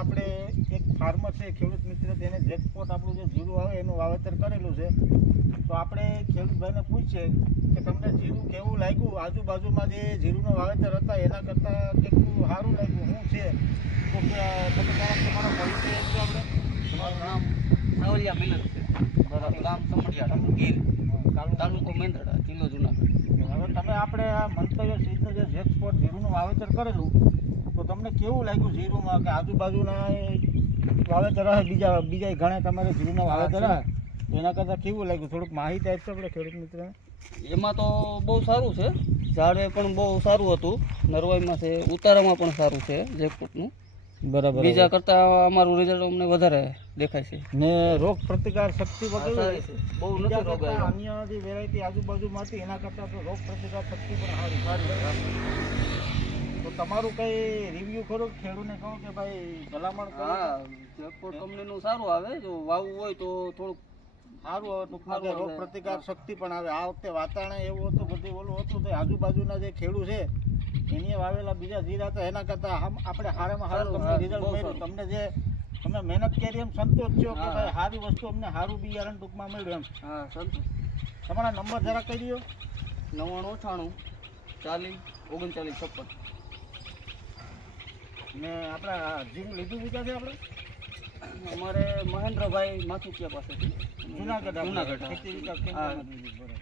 આપણે એક ફાર્મર છે ખેડૂત મિત્ર તેને જેકપોટ આપણું જે જીરું આવે એનું વાવેતર કરેલું છે. તો આપણે ખેડૂતભાઈને પૂછીએ કે તમને જીરું કેવું લાગ્યું, આજુબાજુમાં જે જીરુંનું વાવેતર હતા એના કરતાં કેટલું સારું લાગ્યું શું છે. તો તમારો પરિચય આપજો આપણે. મારું નામ સાવલિયા મિલન છે. બરાબર. ગામ સમઢિયા, ગીર, તાલુકો મેંદરડા, જિલ્લો જુનાગઢ. હવે તમે આપણે આ મંતવ્ય સીધું જે જેકપોટ જીરુંનું વાવેતર કરેલું તો તમને કેવું લાગ્યું જીરુંમાં કે આજુબાજુના વાવેતર હશે બીજા ઘણા તમારે જીરુંના વાવેતર હશે એના કરતાં કેવું લાગ્યું, થોડુંક માહિતી આપશો આપણે ખેડૂત મિત્રને. એમાં તો બહુ સારું છે, ઝાડે પણ બહુ સારું હતું, નરવાઈમાં છે, ઉતારામાં પણ સારું છે જેકપોટનું. બરાબર. બીજા કરતાં અમારું રિઝલ્ટ અમને વધારે દેખાય છે ને રોગ પ્રતિકાર શક્તિ વગેરે સારી છે. બહુ નથી રોગ આવ્યો. અન્ય જે વેરાયટી આજુબાજુમાં હતી એના કરતાં તો રોગ પ્રતિકાર શક્તિ પણ સારી. તો તમારું કઈ રિવ્યુ ખરો ખેડૂતને કહો કે ભાઈ ભલામણ કરો. હા, જેકપોટ કંપનીનું સારું આવે, જો વાવવું હોય તો થોડુંક સારું આવે ટૂંકમાં કે રોગ પ્રતિકાર શક્તિ પણ આવે. આ વખતે વાતાવરણ એવું હતું, બધું ઓલું હતું તો આજુબાજુના જે ખેડૂત છે એની વાવેલા બીજા જીરા હતા એના કરતાં આપણે સારામાં સારું તમને રિઝલ્ટ મળ્યું. તમને જે તમે મહેનત કરી એમ સંતોષ છો કે ભાઈ સારી વસ્તુ અમને સારું બિયારણ ટૂંકમાં મળ્યું એમ. હા સંતોષ. તમારા નંબર જરા કહી દો. 9998 40 39 56. ને આપણા જીરું લીધું બીજા છે આપણે અમારે મહેન્દ્રભાઈ માથુકિયા પાસેથી જુનાગઢ જુનાગઢ. ખેતી વિકાસ કેન્દ્રમાંથી લીધું. બરાબર.